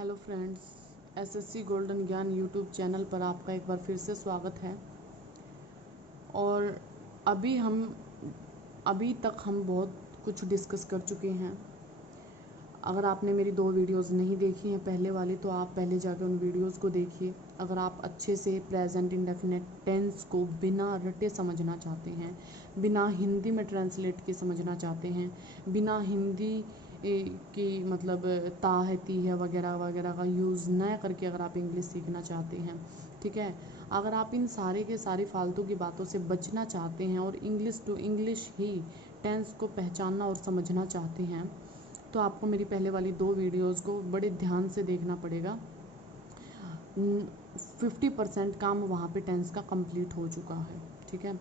Hello friends, SSC golden ज्ञान YouTube channel पर आपका एक बार फिर से स्वागत है। और अभी तक हम बहुत कुछ डिस्कस कर चुके हैं। अगर आपने मेरी 2 वीडियोस नहीं देखी हैं पहले वाली, तो आप पहले जाकर उन वीडियोस को देखिए। अगर आप अच्छे से प्रेजेंट इंडेफिनिट टेंस को बिना रटे समझना चाहते हैं, बिना हिंदी में ट्रांसलेट के समझना चाहते हैं, बिना हिंदी की मतलब ता है ती है वगैरह वगैरह का यूज़ न करके अगर आप इंग्लिश सीखना चाहते हैं, ठीक है, अगर आप इन सारे के सारी फालतू की बातों से बचना चाहते हैं और इंग्लिश टू इंग्लिश ही टेंस को पहचानना और समझना चाहते हैं, तो आपको मेरी पहले वाली 2 वीडियोज़ को बड़े ध्यान से देखना पड़ेगा। 50% काम वहाँ पे टेंस का कंप्लीट हो चुका है, ठीक है।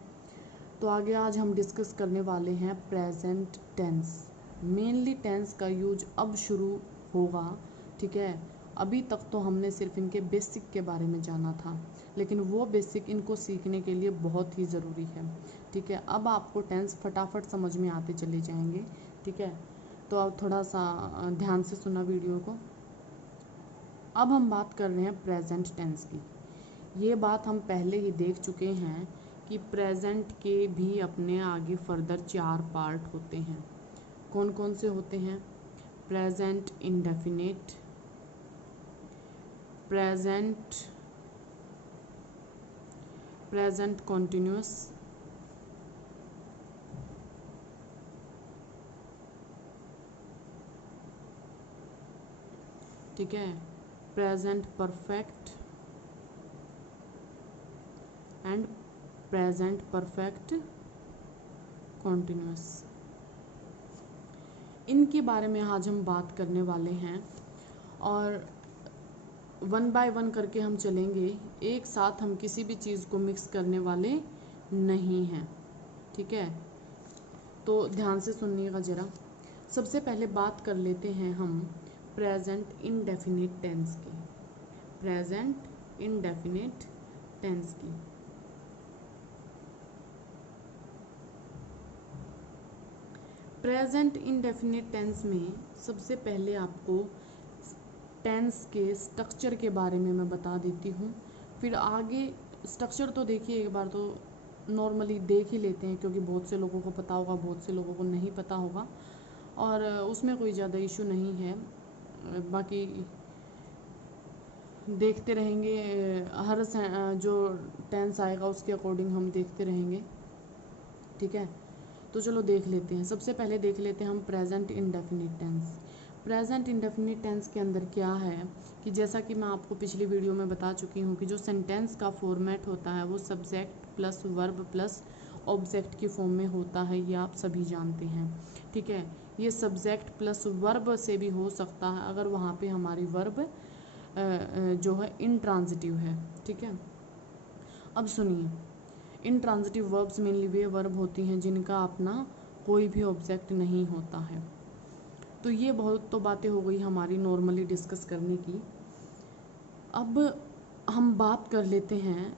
तो आगे आज हम डिस्कस करने वाले हैं प्रेजेंट टेंस। मेनली टेंस का यूज अब शुरू होगा, ठीक है। अभी तक तो हमने सिर्फ इनके बेसिक के बारे में जाना था, लेकिन वो बेसिक इनको सीखने के लिए बहुत ही ज़रूरी है, ठीक है। अब आपको टेंस फटाफट समझ में आते चले जाएंगे, ठीक है। तो अब थोड़ा सा ध्यान से सुना वीडियो को। अब हम बात कर रहे हैं प्रेजेंट टेंस की। ये बात हम पहले ही देख चुके हैं कि प्रेजेंट के भी अपने आगे फर्दर 4 पार्ट होते हैं। कौन कौन से होते हैं? प्रेजेंट इंडेफिनिट, प्रेजेंट कॉन्टिन्यूअस, ठीक है, present perfect and present perfect continuous. इनके बारे में आज हम बात करने वाले हैं और 1 बाय 1 करके हम चलेंगे। एक साथ हम किसी भी चीज़ को मिक्स करने वाले नहीं हैं, ठीक है। तो ध्यान से सुनिएगा ज़रा। सबसे पहले बात कर लेते हैं हम प्रेजेंट इंडेफिनिट टेंस की। प्रेजेंट इंडेफिनिट टेंस की। प्रेजेंट इंडेफिनिट टेंस में सबसे पहले आपको टेंस के स्ट्रक्चर के बारे में मैं बता देती हूँ। फिर आगे स्ट्रक्चर तो देखिए एक बार तो नॉर्मली देख ही लेते हैं, क्योंकि बहुत से लोगों को पता होगा, बहुत से लोगों को नहीं पता होगा, और उसमें कोई ज़्यादा इशू नहीं है। बाकी देखते रहेंगे, हर जो टेंस आएगा उसके अकॉर्डिंग हम देखते रहेंगे, ठीक है। तो चलो देख लेते हैं। सबसे पहले देख लेते हैं हम present indefinite tense. Present indefinite tense के अंदर क्या है कि जैसा कि मैं आपको पिछली वीडियो में बता चुकी हूँ कि जो सेंटेंस का फॉर्मेट होता है वो subject plus verb plus object की फॉर्म में होता है, ये आप सभी जानते हैं, ठीक है। ये सब्जेक्ट प्लस वर्ब से भी हो सकता है अगर वहाँ पे हमारी वर्ब जो है इंट्रांजिटिव है, ठीक है। अब सुनिए, इंट्रांजिटिव वर्ब्स मेनली वे वर्ब होती हैं जिनका अपना कोई भी ऑब्जेक्ट नहीं होता है। तो ये बहुत तो बातें हो गई हमारी नॉर्मली डिस्कस करने की। अब हम बात कर लेते हैं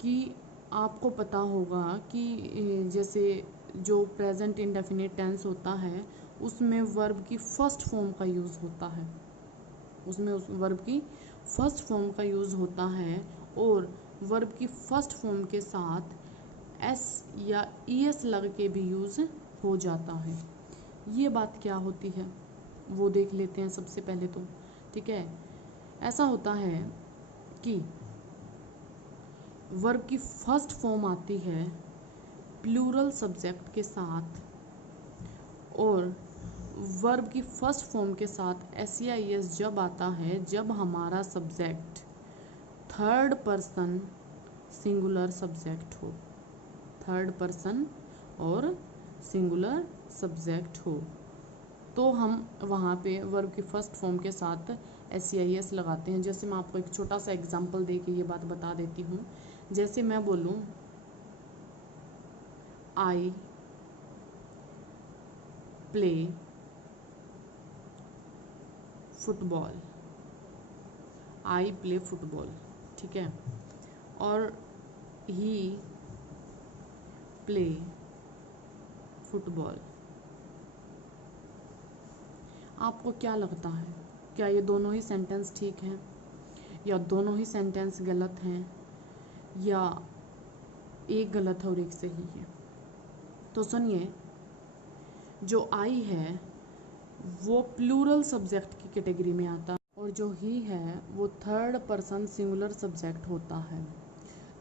कि आपको पता होगा कि जैसे जो प्रेजेंट इंडेफिनिट टेंस होता है उसमें वर्ब की फर्स्ट फॉर्म का यूज़ होता है, उसमें उस वर्ब की फर्स्ट फॉर्म का यूज़ होता है, और वर्ब की फर्स्ट फॉर्म के साथ एस या ईएस लग के भी यूज़ हो जाता है। ये बात क्या होती है वो देख लेते हैं सबसे पहले तो, ठीक है। ऐसा होता है कि वर्ब की फर्स्ट फॉर्म आती है प्लूरल सब्जेक्ट के साथ, और वर्ब की फर्स्ट फॉर्म के साथ एस या ईएस जब आता है जब हमारा subject third person singular subject हो, थर्ड पर्सन और सिंगुलर सब्जेक्ट हो, तो हम वहाँ पे वर्ब की फर्स्ट फॉर्म के साथ एस लगाते हैं। जैसे मैं आपको एक छोटा सा एग्जांपल दे के ये बात बता देती हूँ। जैसे मैं बोलूँ I play football, I play football, ठीक है, और ही प्ले फुटबॉल। आपको क्या लगता है क्या ये दोनों ही सेंटेंस ठीक हैं या दोनों ही सेंटेंस गलत हैं या एक गलत है और एक सही है। तो सुनिए, जो आई है वो प्लूरल सब्जेक्ट की कैटेगरी में आता है और जो ही है वो थर्ड पर्सन सिंगुलर सब्जेक्ट होता है।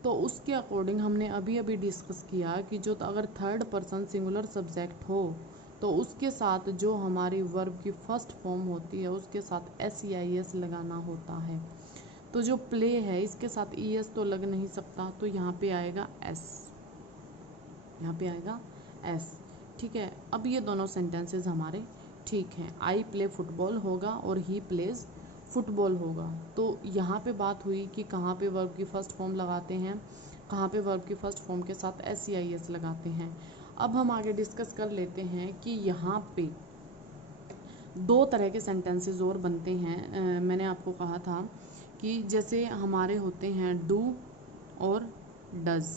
तो उसके अकॉर्डिंग हमने अभी अभी डिस्कस किया कि जो अगर थर्ड पर्सन सिंगुलर सब्जेक्ट हो तो उसके साथ जो हमारी वर्ब की फर्स्ट फॉर्म होती है उसके साथ SEIS लगाना होता है। तो जो प्ले है इसके साथ ES तो लग नहीं सकता, तो यहाँ पे आएगा S, यहाँ पे आएगा S। ठीक है, अब ये दोनों सेंटेंसेस हमारे ठीक हैं। आई प्ले फुटबॉल होगा और ही प्लेज फुटबॉल होगा। तो यहाँ पे बात हुई कि कहाँ पे वर्ब की फर्स्ट फॉर्म लगाते हैं, कहाँ पे वर्ब की फर्स्ट फॉर्म के साथ SEIS लगाते हैं। अब हम आगे डिस्कस कर लेते हैं कि यहाँ पे दो तरह के सेंटेंसेस और बनते हैं। मैंने आपको कहा था कि जैसे हमारे होते हैं डू और डज।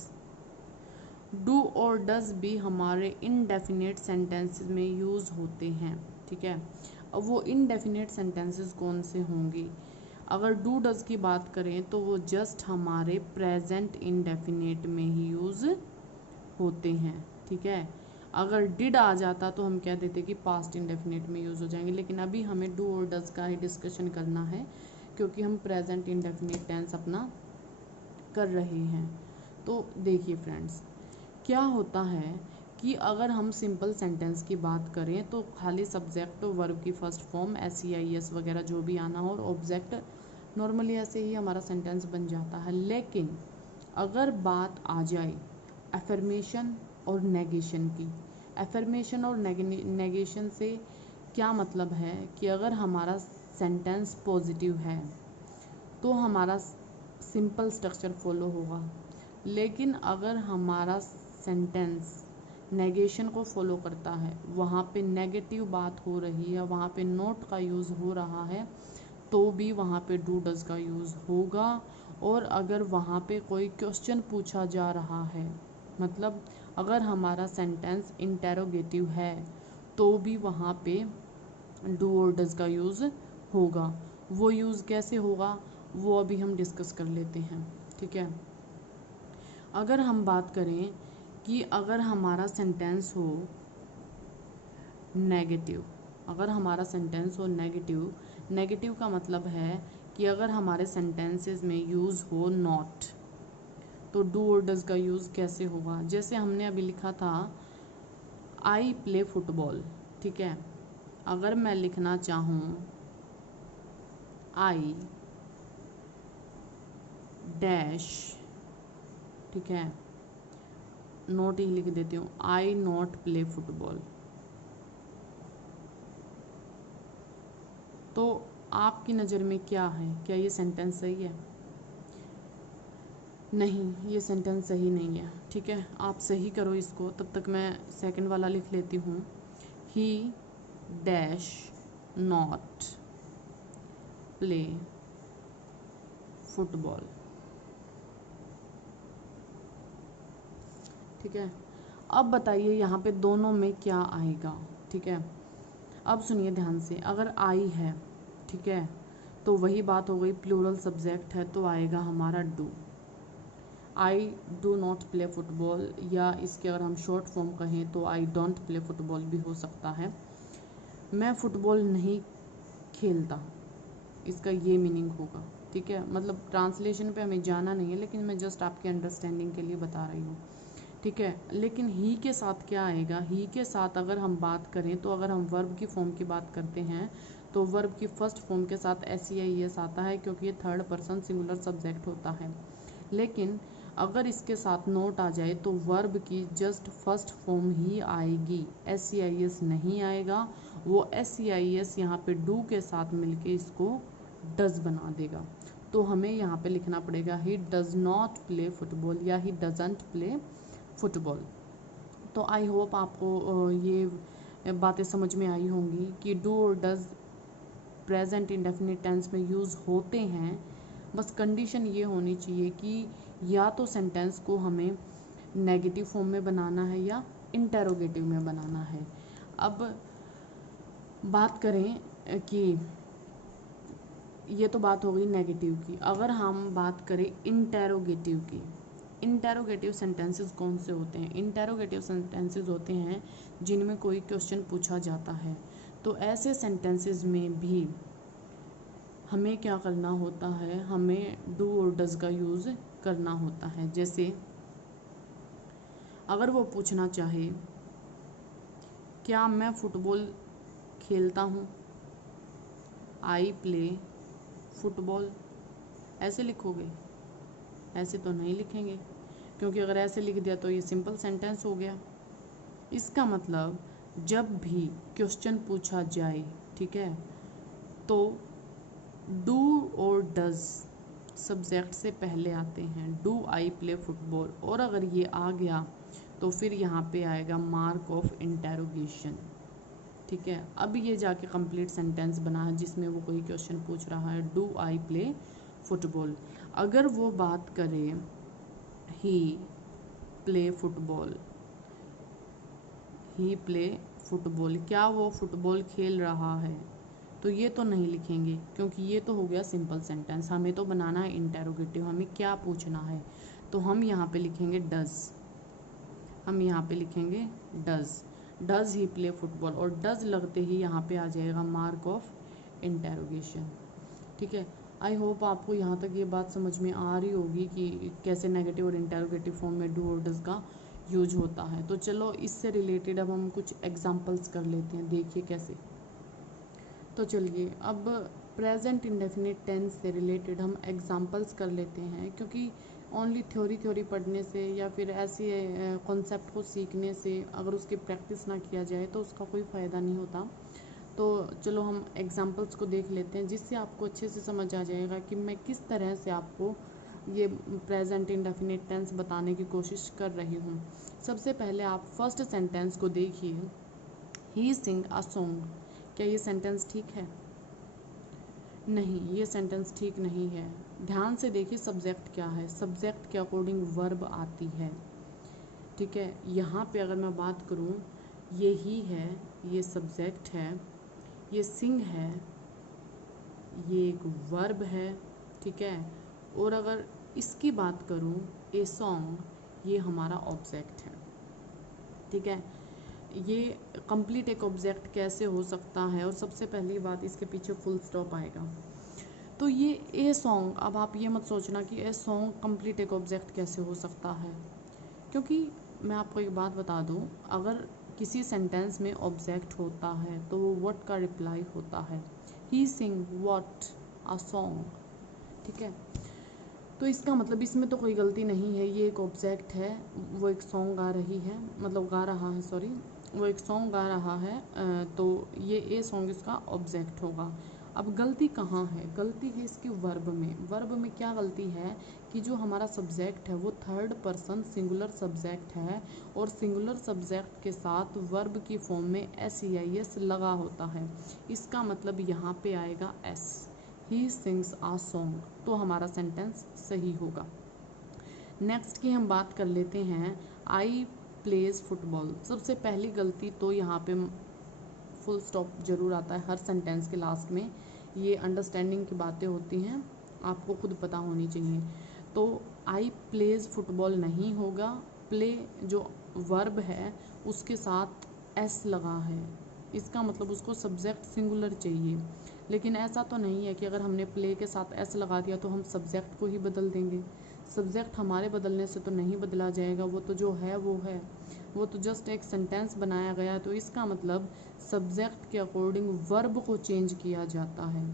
डू और डज भी हमारे इनडेफिनेट सेंटेंसेस में यूज़ होते हैं। ठीक है, अब वो इनडेफिनेट सेंटेंसेस कौन से होंगे? अगर डू डज की बात करें तो वो जस्ट हमारे प्रेजेंट इनडेफिनेट में ही यूज़ होते हैं। ठीक है, अगर डिड आ जाता तो हम कह देते कि पास्ट इंडेफिनिट में यूज़ हो जाएंगे, लेकिन अभी हमें डू और डज का ही डिस्कशन करना है क्योंकि हम प्रेजेंट इंडेफिनिट टेंस अपना कर रहे हैं। तो देखिए फ्रेंड्स, क्या होता है कि अगर हम सिंपल सेंटेंस की बात करें तो खाली सब्जेक्ट और वर्ब की फर्स्ट फॉर्म SEIS वगैरह जो भी आना हो और ऑब्जेक्ट नॉर्मली ऐसे ही हमारा सेंटेंस बन जाता है। लेकिन अगर बात आ जाए अफर्मेशन और नेगेशन की, अफर्मेशन और नेगेशन से क्या मतलब है कि अगर हमारा सेंटेंस पॉजिटिव है तो हमारा सिंपल स्ट्रक्चर फॉलो होगा, लेकिन अगर हमारा सेंटेंस नेगेशन को फॉलो करता है, वहाँ पे नेगेटिव बात हो रही है, वहाँ पे नॉट का यूज़ हो रहा है, तो भी वहाँ पे डू डज का यूज़ होगा। और अगर वहाँ पे कोई क्वेश्चन पूछा जा रहा है, मतलब अगर हमारा सेंटेंस इंटेरोगेटिव है, तो भी वहाँ पे डू और डज का यूज़ होगा। वो यूज़ कैसे होगा वो अभी हम डिस्कस कर लेते हैं। ठीक है, अगर हम बात करें कि अगर हमारा सेंटेंस हो नेगेटिव, अगर हमारा सेंटेंस हो नेगेटिव, नेगेटिव का मतलब है कि अगर हमारे सेंटेंसेस में यूज़ हो नॉट, तो डू और डज का यूज़ कैसे होगा? जैसे हमने अभी लिखा था आई प्ले फुटबॉल। ठीक है, अगर मैं लिखना चाहूँ आई डैश, ठीक है, नोट ही लिख देती हूँ, आई नॉट प्ले फुटबॉल, तो आपकी नज़र में क्या है? क्या ये सेंटेंस सही है? नहीं, ये सेंटेंस सही नहीं है। ठीक है, आप सही करो इसको, तब तक मैं सेकंड वाला लिख लेती हूँ। ही डैश नॉट प्ले फुटबॉल। ठीक है, अब बताइए यहाँ पे दोनों में क्या आएगा? ठीक है, अब सुनिए ध्यान से, अगर आई है, ठीक है, तो वही बात हो गई, प्लूरल सब्जेक्ट है तो आएगा हमारा do. I do not play football, या इसके अगर हम शॉर्ट फॉर्म कहें तो आई डोंट प्ले फुटबॉल भी हो सकता है। मैं फुटबॉल नहीं खेलता, इसका ये मीनिंग होगा। ठीक है, मतलब ट्रांसलेशन पे हमें जाना नहीं है, लेकिन मैं जस्ट आपके अंडरस्टैंडिंग के लिए बता रही हूँ। ठीक है, लेकिन ही के साथ क्या आएगा? ही के साथ अगर हम बात करें तो अगर हम वर्ब की फॉर्म की बात करते हैं तो वर्ब की फर्स्ट फॉर्म के साथ SEIS आता है क्योंकि ये थर्ड पर्सन सिंगुलर सब्जेक्ट होता है। लेकिन अगर इसके साथ नोट आ जाए तो वर्ब की जस्ट फर्स्ट फॉर्म ही आएगी, SEIS नहीं आएगा। वो SEIS यहाँ पे डू के साथ मिलके इसको डज बना देगा। तो हमें यहाँ पे लिखना पड़ेगा he does not play football या ही डजंट प्ले फुटबॉल। तो आई होप आपको ये बातें समझ में आई होंगी कि डू और डज प्रेजेंट इंडेफिनिट टेंस में यूज़ होते हैं। बस कंडीशन ये होनी चाहिए कि या तो सेंटेंस को हमें नेगेटिव फॉर्म में बनाना है या इंटेरोगेटिव में बनाना है। अब बात करें कि ये तो बात हो गई नेगेटिव की। अगर हम बात करें इंटेरोगेटिव की, इंटेरोगेटिव सेंटेंसेस कौन से होते हैं? इंटेरोगेटिव सेंटेंसेस होते हैं जिनमें कोई क्वेश्चन पूछा जाता है। तो ऐसे सेंटेंसेस में भी हमें क्या करना होता है, हमें डू और डज का यूज़ करना होता है। जैसे अगर वो पूछना चाहे क्या मैं फुटबॉल खेलता हूँ, आई प्ले फुटबॉल, ऐसे लिखोगे? ऐसे तो नहीं लिखेंगे, क्योंकि अगर ऐसे लिख दिया तो ये सिंपल सेंटेंस हो गया। इसका मतलब जब भी क्वेश्चन पूछा जाए, ठीक है, तो डू और डज सब्जेक्ट से पहले आते हैं। डू आई प्ले फुटबॉल, और अगर ये आ गया तो फिर यहाँ पे आएगा मार्क ऑफ इंटेरोगेशन। ठीक है, अब ये जाके कंप्लीट सेंटेंस बना है जिसमें वो कोई क्वेश्चन पूछ रहा है, डू आई प्ले फुटबॉल। अगर वो बात करे ही प्ले फुटबॉल, ही प्ले फुटबॉल, क्या वो फुटबॉल खेल रहा है, तो ये तो नहीं लिखेंगे, क्योंकि ये तो हो गया सिंपल सेंटेंस। हमें तो बनाना है इंटेरोगेटिव, हमें क्या पूछना है, तो हम यहाँ पे लिखेंगे डज। हम यहाँ पे लिखेंगे डज ही प्ले फुटबॉल, और डज लगते ही यहाँ पे आ जाएगा मार्क ऑफ इंटेरोगेशन। ठीक है, आई होप आपको यहाँ तक ये बात समझ में आ रही होगी कि कैसे नेगेटिव और इंटेरोगेटिव फॉर्म में डू और डज का यूज होता है। तो चलो इससे रिलेटेड अब हम कुछ एग्जांपल्स कर लेते हैं, देखिए कैसे। तो चलिए अब प्रेजेंट इंडेफिनिट टेंस से रिलेटेड हम एग्जांपल्स कर लेते हैं, क्योंकि ओनली थ्योरी पढ़ने से या फिर ऐसे कॉन्सेप्ट को सीखने से अगर उसकी प्रैक्टिस ना किया जाए तो उसका कोई फ़ायदा नहीं होता। तो चलो हम एग्जांपल्स को देख लेते हैं, जिससे आपको अच्छे से समझ आ जाएगा कि मैं किस तरह से आपको ये प्रेजेंट इंडेफिनिट टेंस बताने की कोशिश कर रही हूँ। सबसे पहले आप फर्स्ट सेंटेंस को देखिए, ही सिंग अ सॉन्ग। क्या ये सेंटेंस ठीक है? नहीं, ये सेंटेंस ठीक नहीं है। ध्यान से देखिए सब्जेक्ट क्या है, सब्जेक्ट के अकॉर्डिंग वर्ब आती है। ठीक है, यहाँ पे अगर मैं बात करूँ, ये ही है, ये सब्जेक्ट है, ये सिंग है, ये एक वर्ब है। ठीक है, और अगर इसकी बात करूँ, ए सॉन्ग, ये हमारा ऑब्जेक्ट है। ठीक है, ये कंप्लीट एक ऑब्जेक्ट कैसे हो सकता है, और सबसे पहली बात इसके पीछे फुल स्टॉप आएगा। तो ये ए सॉन्ग, अब आप ये मत सोचना कि ए सॉन्ग कंप्लीट एक ऑब्जेक्ट कैसे हो सकता है, क्योंकि मैं आपको एक बात बता दूं, अगर किसी सेंटेंस में ऑब्जेक्ट होता है तो वो व्हाट का रिप्लाई होता है, ही सिंग व्हाट अ सॉन्ग। ठीक है, तो इसका मतलब इसमें तो कोई गलती नहीं है, ये एक ऑब्जेक्ट है, वो एक सॉन्ग गा रही है, मतलब गा रहा है, सॉरी, वो एक सॉन्ग गा रहा है, तो ये ए सॉन्ग इसका ऑब्जेक्ट होगा। अब गलती कहाँ है? गलती है इसकी वर्ब में। वर्ब में क्या गलती है कि जो हमारा सब्जेक्ट है वो थर्ड पर्सन सिंगुलर सब्जेक्ट है, और सिंगुलर सब्जेक्ट के साथ वर्ब की फॉर्म में SEIS लगा होता है। इसका मतलब यहाँ पे आएगा S, he sings uh song, तो हमारा सेंटेंस सही होगा। नेक्स्ट की हम बात कर लेते हैं, आई प्लेज फुटबॉल। सबसे पहली गलती तो यहाँ पे फुल स्टॉप जरूर आता है हर सेंटेंस के लास्ट में, ये अंडरस्टैंडिंग की बातें होती हैं, आपको खुद पता होनी चाहिए। तो आई प्लेज फुटबॉल नहीं होगा, प्ले जो वर्ब है उसके साथ एस लगा है, इसका मतलब उसको सब्जेक्ट सिंगुलर चाहिए। लेकिन ऐसा तो नहीं है कि अगर हमने प्ले के साथ एस लगा दिया तो हम सब्जेक्ट को ही बदल देंगे। सब्जेक्ट हमारे बदलने से तो नहीं बदला जाएगा, वो तो जो है वो है, वो तो जस्ट एक सेंटेंस बनाया गया। तो इसका मतलब सब्जेक्ट के अकॉर्डिंग वर्ब को चेंज किया जाता है।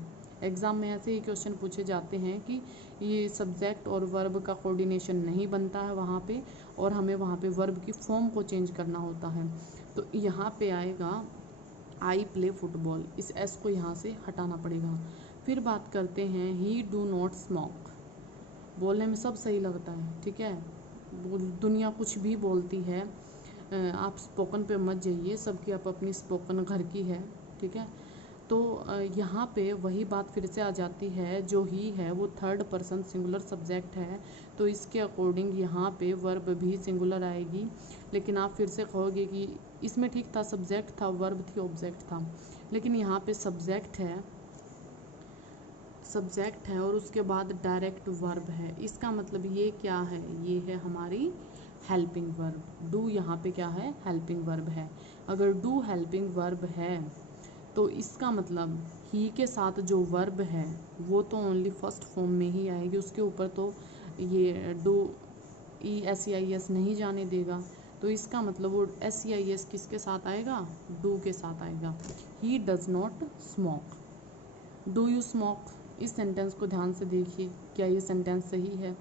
एग्ज़ाम में ऐसे ही क्वेश्चन पूछे जाते हैं कि ये सब्जेक्ट और वर्ब का कोऑर्डिनेशन नहीं बनता है वहाँ पे, और हमें वहाँ पे वर्ब की फॉर्म को चेंज करना होता है। तो यहाँ पे आएगा आई प्ले फुटबॉल, इस एस को यहाँ से हटाना पड़ेगा। फिर बात करते हैं, ही डू नॉट स्मोक। बोलने में सब सही लगता है, ठीक है, दुनिया कुछ भी बोलती है, आप स्पोकन पे मत जाइए, सबकी आप अपनी स्पोकन घर की है। ठीक है, तो यहाँ पे वही बात फिर से आ जाती है, जो ही है वो थर्ड पर्सन सिंगुलर सब्जेक्ट है, तो इसके अकॉर्डिंग यहाँ पे वर्ब भी सिंगुलर आएगी। लेकिन आप फिर से कहोगे कि इसमें ठीक था, सब्जेक्ट था, वर्ब थी, ऑब्जेक्ट था, लेकिन यहाँ पे सब्जेक्ट है, सब्जेक्ट है और उसके बाद डायरेक्ट वर्ब है। इसका मतलब ये क्या है, ये है हमारी हेल्पिंग वर्ब। डू यहाँ पे क्या है, हेल्पिंग वर्ब है। अगर डू हेल्पिंग वर्ब है तो इसका मतलब ही के साथ जो वर्ब है वो तो ओनली फर्स्ट फॉर्म में ही आएगी, उसके ऊपर तो ये डू ESEIS नहीं जाने देगा। तो इसका मतलब वो SEIS किसके साथ आएगा, डू के साथ आएगा। He does not smoke, do you smoke. इस सेंटेंस को ध्यान से देखिए, क्या ये सेंटेंस सही है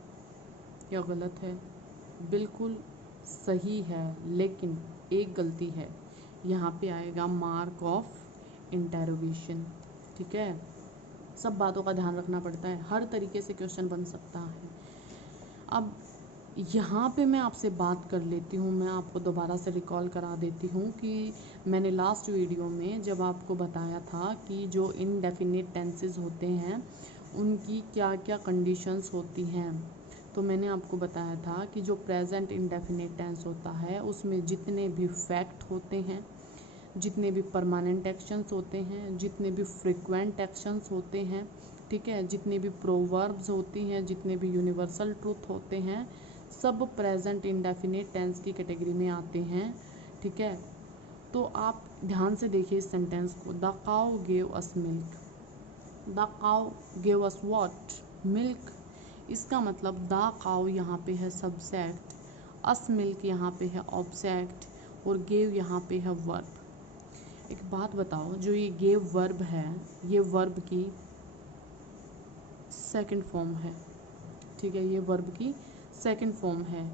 या गलत है। बिल्कुल सही है, लेकिन एक गलती है, यहाँ पे आएगा मार्क ऑफ इंटेरोगेशन। ठीक है, सब बातों का ध्यान रखना पड़ता है, हर तरीके से क्वेश्चन बन सकता है। अब यहाँ पे मैं आपसे बात कर लेती हूँ, मैं आपको दोबारा से रिकॉल करा देती हूँ कि मैंने लास्ट वीडियो में जब आपको बताया था कि जो इनडेफिनिट टेंसेस होते हैं उनकी क्या क्या कंडीशंस होती हैं। तो मैंने आपको बताया था कि जो प्रेजेंट इनडेफिनिट टेंस होता है उसमें जितने भी फैक्ट होते हैं, जितने भी परमानेंट एक्शंस होते हैं, जितने भी फ्रिक्वेंट एक्शंस होते हैं, ठीक है, जितने भी प्रोवर्ब्स होती हैं, जितने भी यूनिवर्सल ट्रूथ होते हैं, सब प्रेजेंट इंडेफिनिट टेंस की कैटेगरी में आते हैं। ठीक है, तो आप ध्यान से देखिए इस सेंटेंस को। The cow gave us milk, the cow gave us what, milk. इसका मतलब द काउ यहाँ पे है सब्जेक्ट, अस मिल्क यहाँ पे है ऑब्जेक्ट और गेव यहाँ पे है वर्ब। एक बात बताओ, जो ये गेव वर्ब है ये वर्ब की सेकंड फॉर्म है। ठीक है, ये वर्ब की सेकंड फॉर्म है।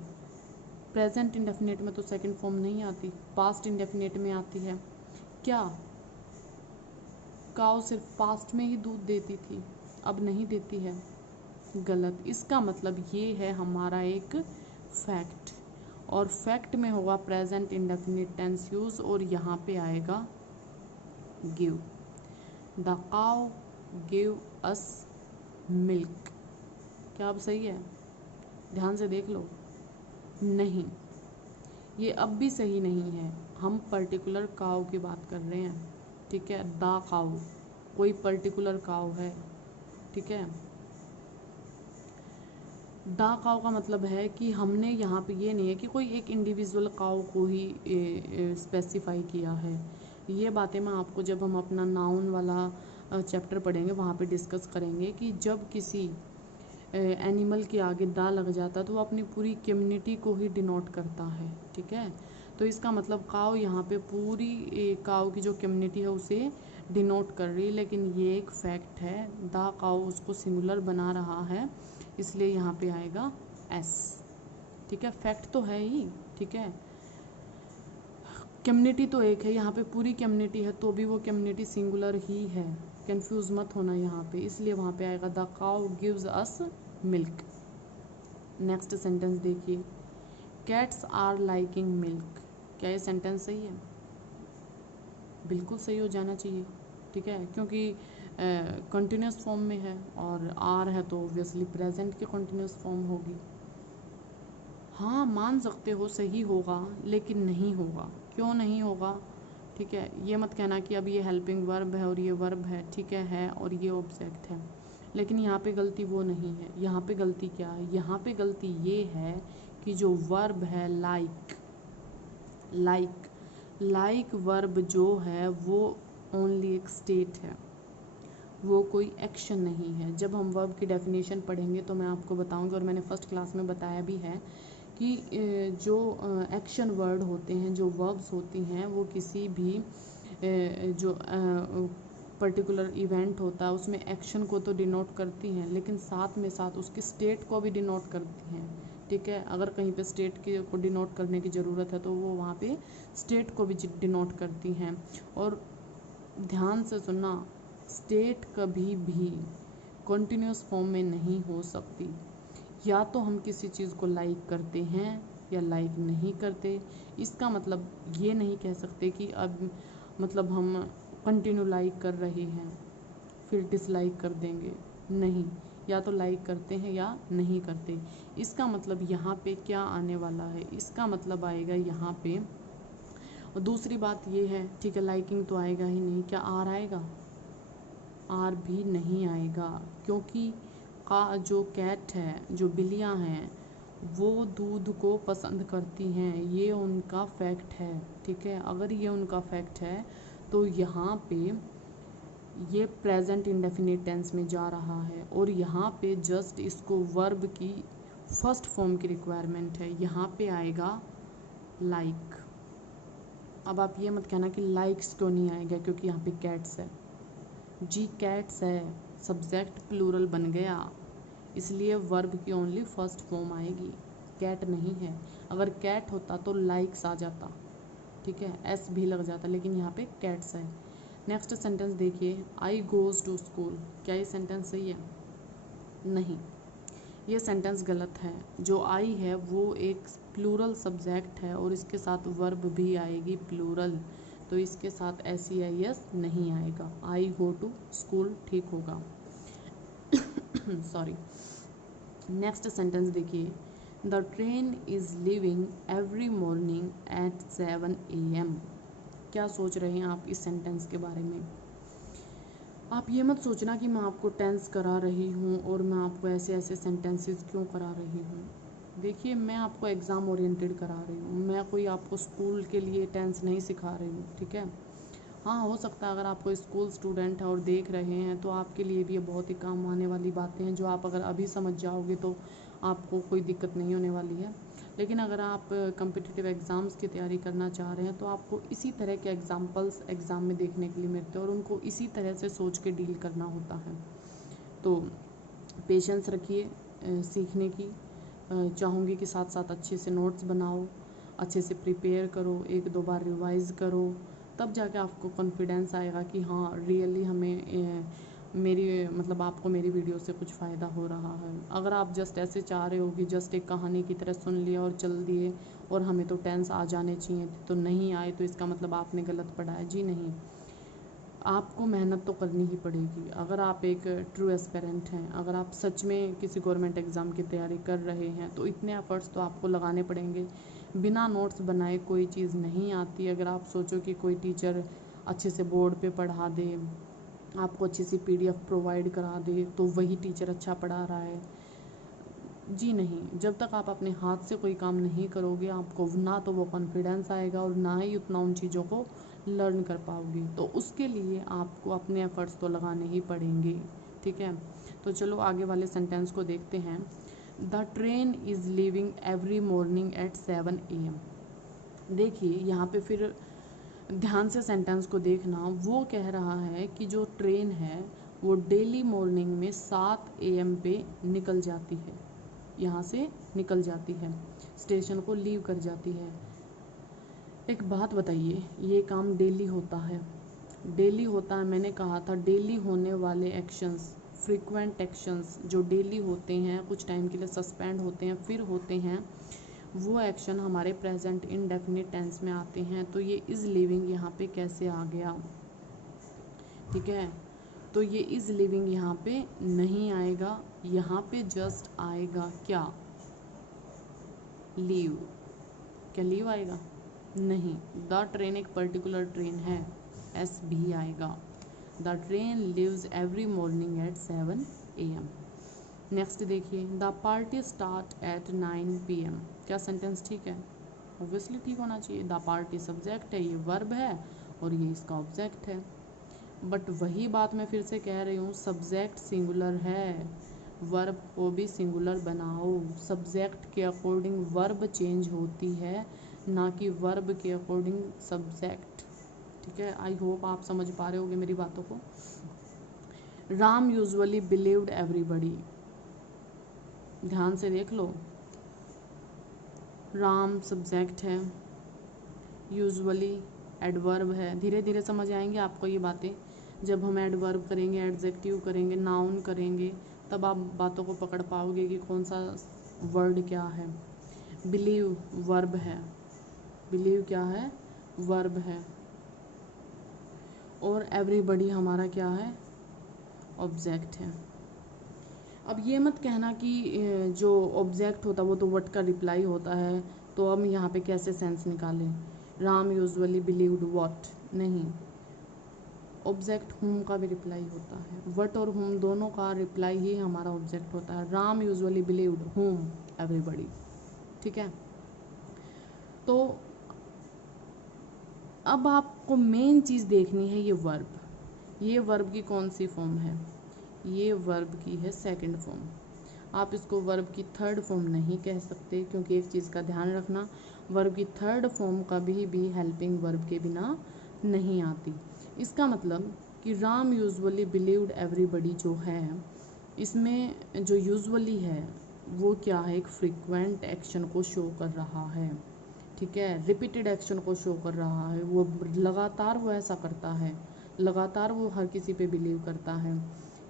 प्रेजेंट इंडेफिनिट में तो सेकंड फॉर्म नहीं आती, पास्ट इंडेफिनिट में आती है। क्या काऊ सिर्फ पास्ट में ही दूध देती थी, अब नहीं देती है? गलत। इसका मतलब ये है हमारा एक फैक्ट, और फैक्ट में होगा प्रेजेंट इंडेफिनिट टेंस यूज और यहाँ पे आएगा give. The cow give us milk. क्या अब सही है? ध्यान से देख लो। नहीं, ये अब भी सही नहीं है। हम पर्टिकुलर काऊ की बात कर रहे हैं। ठीक है, द काऊ कोई पर्टिकुलर काऊ है। ठीक है, द काऊ का मतलब है कि हमने यहाँ पे ये नहीं है कि कोई एक इंडिविजुअल काऊ को ही स्पेसिफाई किया है। ये बातें मैं आपको जब हम अपना नाउन वाला चैप्टर पढ़ेंगे वहाँ पे डिस्कस करेंगे कि जब किसी एनिमल के आगे दा लग जाता है तो वो अपनी पूरी कम्युनिटी को ही डिनोट करता है। ठीक है, तो इसका मतलब काऊ यहाँ पे पूरी काऊ की जो कम्युनिटी है उसे डिनोट कर रही है, लेकिन ये एक फैक्ट है। दा काऊ उसको सिंगुलर बना रहा है, इसलिए यहाँ पे आएगा एस। ठीक है, फैक्ट तो है ही। ठीक है, कम्युनिटी तो एक है, यहाँ पे पूरी कम्युनिटी है तो भी वो कम्युनिटी सिंगुलर ही है। कंफ्यूज मत होना यहाँ पे, इसलिए वहाँ पे आएगा the cow gives us milk. Next sentence देखिए, कैट्स आर लाइकिंग मिल्क। क्या ये सेंटेंस सही है? बिल्कुल सही हो जाना चाहिए। ठीक है, क्योंकि कंटिन्यूस फॉर्म में है और आर है तो ऑब्वियसली प्रेजेंट की कंटिन्यूस फॉर्म होगी। हाँ, मान सकते हो सही होगा, लेकिन नहीं होगा। क्यों नहीं होगा? ठीक है, ये मत कहना कि अब ये हेल्पिंग वर्ब है और ये वर्ब है। ठीक है और ये ऑब्जेक्ट है, लेकिन यहाँ पे गलती वो नहीं है। यहाँ पे गलती क्या है? यहाँ पे गलती ये है कि जो वर्ब है लाइक वर्ब जो है वो ओनली एक स्टेट है, वो कोई एक्शन नहीं है। जब हम वर्ब की डेफिनेशन पढ़ेंगे तो मैं आपको बताऊंगी, और मैंने फर्स्ट क्लास में बताया भी है कि जो एक्शन वर्ड होते हैं, जो वर्ब्स होती हैं, वो किसी भी जो पर्टिकुलर इवेंट होता है उसमें एक्शन को तो डिनोट करती हैं, लेकिन साथ में साथ उसकी स्टेट को भी डिनोट करती हैं। ठीक है, अगर कहीं पे स्टेट को डिनोट करने की ज़रूरत है तो वो वहाँ पे स्टेट को भी डिनोट करती हैं। और ध्यान से सुनना, स्टेट कभी भी कॉन्टिन्यूस फॉर्म में नहीं हो सकती। या तो हम किसी चीज़ को लाइक करते हैं या लाइक नहीं करते। इसका मतलब ये नहीं कह सकते कि अब मतलब हम कंटिन्यू लाइक कर रहे हैं फिर डिसलाइक कर देंगे। नहीं, या तो लाइक करते हैं या नहीं करते। इसका मतलब यहाँ पे क्या आने वाला है? इसका मतलब आएगा यहाँ पे, और दूसरी बात ये है, ठीक है, लाइकिंग तो आएगा ही नहीं, क्या आर आएगा? आर भी नहीं आएगा, क्योंकि का जो कैट है, जो बिल्लियाँ हैं, वो दूध को पसंद करती हैं। ये उनका फैक्ट है, ठीक है। अगर ये उनका फैक्ट है तो यहाँ पे ये प्रेजेंट इंडेफिनिट टेंस में जा रहा है, और यहाँ पे जस्ट इसको वर्ब की फर्स्ट फॉर्म की रिक्वायरमेंट है। यहाँ पे आएगा लाइक। अब आप ये मत कहना कि लाइक्स क्यों नहीं आएगा, क्योंकि यहाँ पे कैट्स है जी, कैट्स है, सब्जेक्ट प्लूरल बन गया, इसलिए वर्ब की ओनली फर्स्ट फॉर्म आएगी, कैट नहीं है। अगर कैट होता तो लाइक्स आ जाता, ठीक है, एस भी लग जाता, लेकिन यहाँ पे कैट्स है। नेक्स्ट सेंटेंस देखिए, आई गोज़ टू स्कूल। क्या ये सेंटेंस सही है? नहीं, ये सेंटेंस गलत है। जो आई है वो एक प्लूरल सब्जेक्ट है और इसके साथ वर्ब भी आएगी प्लूरल, तो इसके साथ SEIS नहीं आएगा। आई गो टू स्कूल ठीक होगा। सॉरी। नेक्स्ट सेंटेंस देखिए, the train is leaving every morning at 7 AM। क्या सोच रहे हैं आप इस सेंटेंस के बारे में? आप ये मत सोचना कि मैं आपको टेंस करा रही हूँ और मैं आपको ऐसे ऐसे सेंटेंसेस क्यों करा रही हूँ। देखिए, मैं आपको एग्ज़ाम ओरिएंटेड करा रही हूँ, मैं कोई आपको स्कूल के लिए टेंस नहीं सिखा रही हूँ, ठीक है। हाँ, हो सकता है अगर आप कोई स्कूल स्टूडेंट है और देख रहे हैं तो आपके लिए भी ये बहुत ही काम आने वाली बातें हैं, जो आप अगर अभी समझ जाओगे तो आपको कोई दिक्कत नहीं होने वाली है। लेकिन अगर आप कम्पिटिटिव एग्ज़ाम्स की तैयारी करना चाह रहे हैं तो आपको इसी तरह के एग्जाम्पल्स एग्ज़ाम में देखने के लिए मिलते हैं और उनको इसी तरह से सोच के डील करना होता है। तो पेशेंस रखिए सीखने की। चाहूँगी कि साथ साथ अच्छे से नोट्स बनाओ, अच्छे से प्रिपेयर करो, 1-2 बार रिवाइज़ करो, तब जाके आपको कॉन्फिडेंस आएगा कि हाँ रियली हमें मेरी मतलब आपको मेरी वीडियो से कुछ फ़ायदा हो रहा है। अगर आप जस्ट ऐसे चाह रहे हो कि जस्ट एक कहानी की तरह सुन लिया और चल दिए और हमें तो टेंस आ जाने चाहिए तो नहीं आए, तो इसका मतलब आपने गलत पढ़ा है। जी नहीं, आपको मेहनत तो करनी ही पड़ेगी। अगर आप एक ट्रू एस्पिरेंट हैं, अगर आप सच में किसी गवर्नमेंट एग्ज़ाम की तैयारी कर रहे हैं तो इतने एफर्ट्स तो आपको लगाने पड़ेंगे। बिना नोट्स बनाए कोई चीज़ नहीं आती। अगर आप सोचो कि कोई टीचर अच्छे से बोर्ड पे पढ़ा दे, आपको अच्छी सी PDF प्रोवाइड करा दे तो वही टीचर अच्छा पढ़ा रहा है, जी नहीं। जब तक आप अपने हाथ से कोई काम नहीं करोगे, आपको ना तो वो कॉन्फिडेंस आएगा और ना ही उतना उन चीज़ों को लर्न कर पाओगे। तो उसके लिए आपको अपने एफर्ट्स तो लगाने ही पड़ेंगे, ठीक है। तो चलो आगे वाले सेंटेंस को देखते हैं। The train is leaving every morning at 7 AM। देखिए यहाँ पे फिर ध्यान से सेंटेंस को देखना। वो कह रहा है कि जो ट्रेन है वो डेली मॉर्निंग में 7 AM पे निकल जाती है, यहाँ से निकल जाती है, स्टेशन को लीव कर जाती है। एक बात बताइए, ये काम डेली होता है? डेली होता है, मैंने कहा था डेली होने वाले एक्शंस, फ्रीक्वेंट एक्शंस जो डेली होते हैं, कुछ टाइम के लिए सस्पेंड होते हैं फिर होते हैं, वो एक्शन हमारे प्रेजेंट इंडेफिनिट टेंस में आते हैं। तो ये इज़ लिविंग यहाँ पे कैसे आ गया, ठीक है। तो ये इज़ लिविंग यहाँ पे नहीं आएगा, यहाँ पे जस्ट आएगा क्या, लीव। क्या लीव आएगा? नहीं, द ट्रेन एक पर्टिकुलर ट्रेन है, एस भी आएगा। The train leaves every morning at 7 AM। Next देखिए, the party start at 9 PM। क्या सेंटेंस ठीक है? ऑब्वियसली ठीक होना चाहिए। द पार्टी सब्जेक्ट है, ये वर्ब है और ये इसका ऑब्जेक्ट है। बट वही बात मैं फिर से कह रही हूँ, सब्जेक्ट सिंगुलर है, वर्ब को भी सिंगुलर बनाओ। सब्जेक्ट के अकॉर्डिंग वर्ब चेंज होती है, ना कि वर्ब के अकॉर्डिंग सब्जेक्ट, ठीक है। आई होप आप समझ पा रहे होगे मेरी बातों को। Ram usually believed everybody. ध्यान से देख लो, राम सब्जेक्ट है, यूजुअली एडवर्ब है। धीरे धीरे समझ आएंगे आपको ये बातें। जब हम एडवर्ब करेंगे, एडजेक्टिव करेंगे, नाउन करेंगे, तब आप बातों को पकड़ पाओगे कि कौन सा वर्ड क्या है। बिलीव वर्ब है, बिलीव क्या है, वर्ब है, और एवरीबडी हमारा क्या है, ऑब्जेक्ट है। अब ये मत कहना कि जो ऑब्जेक्ट होता है वो तो व्हाट का रिप्लाई होता है, तो हम यहाँ पे कैसे सेंस निकालें। राम यूजुअली बिलीव्ड व्हाट, नहीं, ऑब्जेक्ट हुम का भी रिप्लाई होता है, वट और हुम दोनों का रिप्लाई ही हमारा ऑब्जेक्ट होता है। राम यूजुअली बिलीव्ड हुम एवरीबडी, ठीक है। तो अब आपको मेन चीज़ देखनी है ये वर्ब, ये वर्ब की कौन सी फॉर्म है, ये वर्ब की है सेकंड फॉर्म। आप इसको वर्ब की थर्ड फॉर्म नहीं कह सकते, क्योंकि एक चीज़ का ध्यान रखना, वर्ब की थर्ड फॉर्म कभी भी हेल्पिंग वर्ब के बिना नहीं आती। इसका मतलब कि राम यूजुअली बिलीव्ड एवरीबडी जो है, इसमें जो यूजुअली है वो क्या है, एक फ्रीक्वेंट एक्शन को शो कर रहा है, ठीक है, रिपीटेड एक्शन को शो कर रहा है। वो लगातार वो ऐसा करता है, लगातार वो हर किसी पे बिलीव करता है।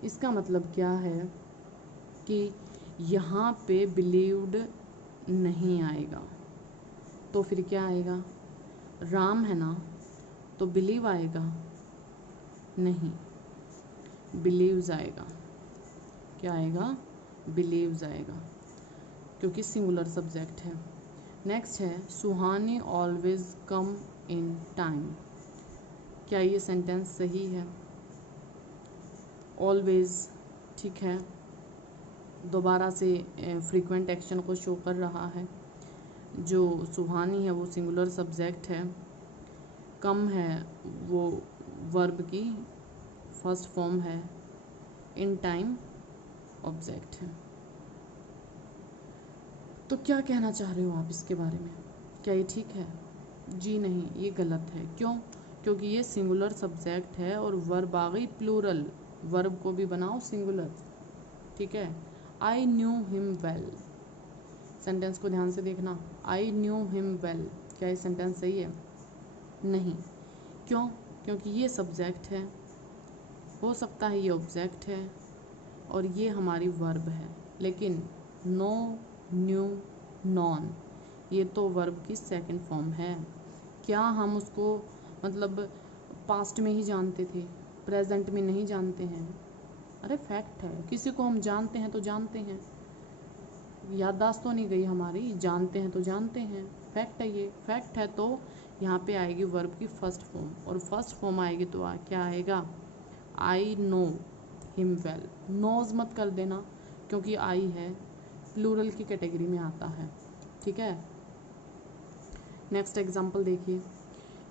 इसका मतलब क्या है कि यहाँ पे बिलीव्ड नहीं आएगा, तो फिर क्या आएगा, राम है ना, तो बिलीव आएगा नहीं, बिलीव्स आएगा। क्या आएगा, बिलीव्स आएगा, क्योंकि सिंगुलर सब्जेक्ट है। नेक्स्ट है सुहानी ऑलवेज कम इन टाइम। क्या ये सेंटेंस सही है, ऑलवेज, ठीक है, दोबारा से फ्रीक्वेंट एक्शन को शो कर रहा है। जो सुहानी है वो सिंगुलर सब्जेक्ट है, कम है वो वर्ब की फर्स्ट फॉर्म है, इन टाइम ऑब्जेक्ट है। तो क्या कहना चाह रहे हो आप इसके बारे में, क्या ये ठीक है? जी नहीं, ये गलत है। क्यों? क्योंकि ये सिंगुलर सब्जेक्ट है और वर्ब आ गई प्लूरल, वर्ब को भी बनाओ सिंगुलर, ठीक है। I knew him well, sentence को ध्यान से देखना, आई न्यू हिम वेल, क्या ये सेंटेंस सही है? नहीं। क्यों? क्योंकि ये सब्जेक्ट है, हो सकता है ये ऑब्जेक्ट है और ये हमारी वर्ब है, लेकिन नो, न्यू, नॉन ये तो वर्ब की सेकंड फॉर्म है। क्या हम उसको मतलब पास्ट में ही जानते थे, प्रेजेंट में नहीं जानते हैं? अरे फैक्ट है, किसी को हम जानते हैं तो जानते हैं, याददाश्त तो नहीं गई हमारी, जानते हैं तो जानते हैं, फैक्ट है, ये फैक्ट है। तो यहाँ पे आएगी वर्ब की फर्स्ट फॉर्म, और फर्स्ट फॉर्म आएगी तो क्या आएगा, I know him well. Knows मत कर देना, क्योंकि आई है, प्लूरल की कैटेगरी में आता है, ठीक है। नेक्स्ट एग्जांपल देखिए,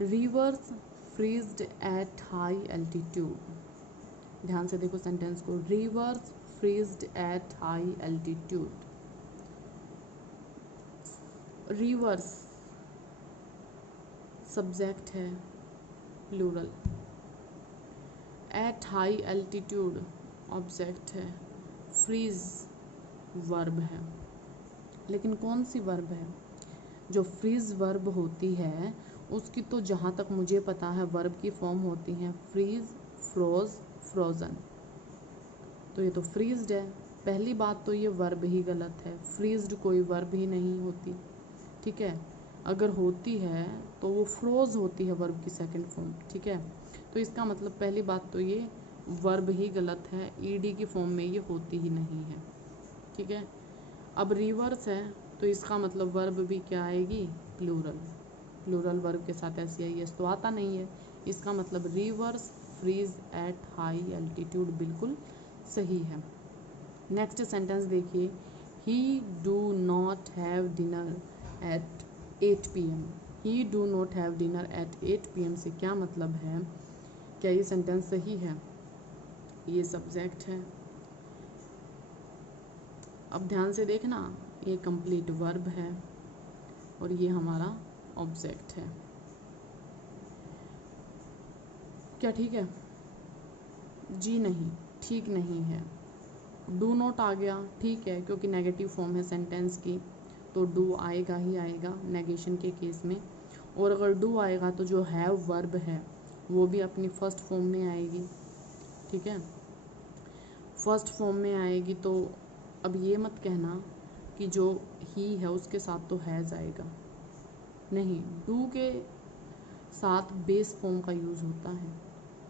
rivers freezed at high altitude. ध्यान से देखो सेंटेंस को, rivers freezed at high altitude. Rivers subject है plural, at high altitude object है, फ्रीज वर्ब है। लेकिन कौन सी वर्ब है? जो फ्रीज वर्ब होती है उसकी तो जहाँ तक मुझे पता है वर्ब की फॉर्म होती हैं फ्रीज, फ्रोज, फ्रोजन। तो ये तो फ्रीज्ड है। पहली बात तो ये वर्ब ही गलत है, फ्रीज्ड कोई वर्ब ही नहीं होती, ठीक है। अगर होती है तो वो फ्रोज होती है, वर्ब की सेकंड फॉर्म, ठीक है। तो इसका मतलब पहली बात तो ये वर्ब ही गलत है, ईडी की फॉर्म में ये होती ही नहीं है, ठीक है। अब रिवर्स है तो इसका मतलब वर्ब भी क्या आएगी, प्लूरल। प्लूरल वर्ब के साथ ऐसी आई एस तो आता नहीं है, इसका मतलब rivers freeze at high altitude बिल्कुल सही है। नेक्स्ट सेंटेंस देखिए, he do not have dinner at 8 PM। He do not have dinner at 8 PM से क्या मतलब है? क्या ये सेंटेंस सही है? ये सब्जेक्ट है। अब ध्यान से देखना, ये कंप्लीट वर्ब है और ये हमारा ऑब्जेक्ट है। क्या ठीक है? जी नहीं, ठीक नहीं है। डू नॉट आ गया, ठीक है, क्योंकि नेगेटिव फॉर्म है सेंटेंस की, तो डू आएगा ही आएगा नेगेशन के केस में। और अगर डू आएगा तो जो हैव वर्ब है वो भी अपनी फर्स्ट फॉर्म में आएगी, ठीक है, फर्स्ट फॉर्म में आएगी। तो अब ये मत कहना कि जो ही है उसके साथ तो हैज़ आएगा, नहीं, डू के साथ बेस फॉर्म का यूज़ होता है,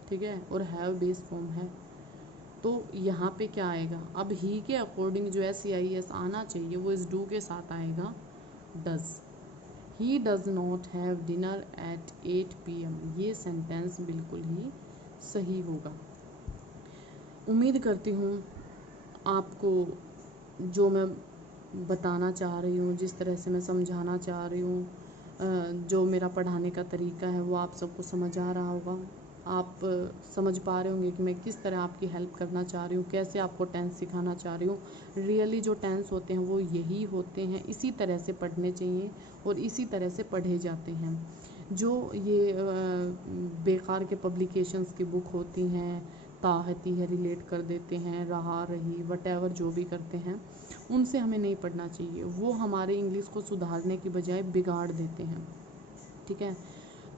ठीक है, और हैव बेस फॉर्म है। तो यहाँ पे क्या आएगा, अब ही के अकॉर्डिंग जो SEIS आना चाहिए वो इस डू के साथ आएगा, does. He does not have dinner at 8 PM, ये सेंटेंस बिल्कुल ही सही होगा। उम्मीद करती हूँ आपको जो मैं बताना चाह रही हूँ, जिस तरह से मैं समझाना चाह रही हूँ, जो मेरा पढ़ाने का तरीका है वो आप सबको समझ आ रहा होगा। आप समझ पा रहे होंगे कि मैं किस तरह आपकी हेल्प करना चाह रही हूँ, कैसे आपको टेंस सिखाना चाह रही हूँ। रियली जो टेंस होते हैं वो यही होते हैं, इसी तरह से पढ़ने चाहिए और इसी तरह से पढ़े जाते हैं। जो ये बेकार के पब्लिकेशंस की बुक होती हैं, ताहती है, रिलेट कर देते हैं, रहा रही वटेवर जो भी करते हैं, उनसे हमें नहीं पढ़ना चाहिए। वो हमारे इंग्लिश को सुधारने की बजाय बिगाड़ देते हैं। ठीक है,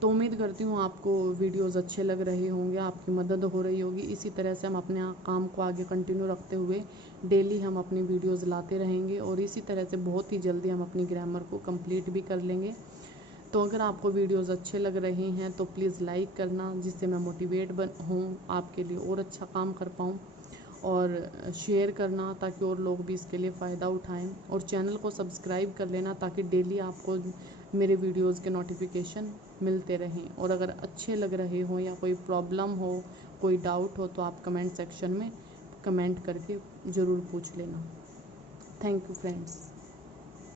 तो उम्मीद करती हूँ आपको वीडियोस अच्छे लग रहे होंगे, आपकी मदद हो रही होगी। इसी तरह से हम अपने काम को आगे कंटिन्यू रखते हुए डेली हम अपनी वीडियोस लाते रहेंगे और इसी तरह से बहुत ही जल्दी हम अपनी ग्रामर को कंप्लीट भी कर लेंगे। तो अगर आपको वीडियोस अच्छे लग रहे हैं तो प्लीज़ लाइक करना, जिससे मैं मोटिवेट हूँ आपके लिए और अच्छा काम कर पाऊँ, और शेयर करना ताकि और लोग भी इसके लिए फ़ायदा उठाएं, और चैनल को सब्सक्राइब कर लेना ताकि डेली आपको मेरे वीडियोस के नोटिफिकेशन मिलते रहें। और अगर अच्छे लग रहे हों या कोई प्रॉब्लम हो, कोई डाउट हो, तो आप कमेंट सेक्शन में कमेंट करके ज़रूर पूछ लेना। Thank you friends.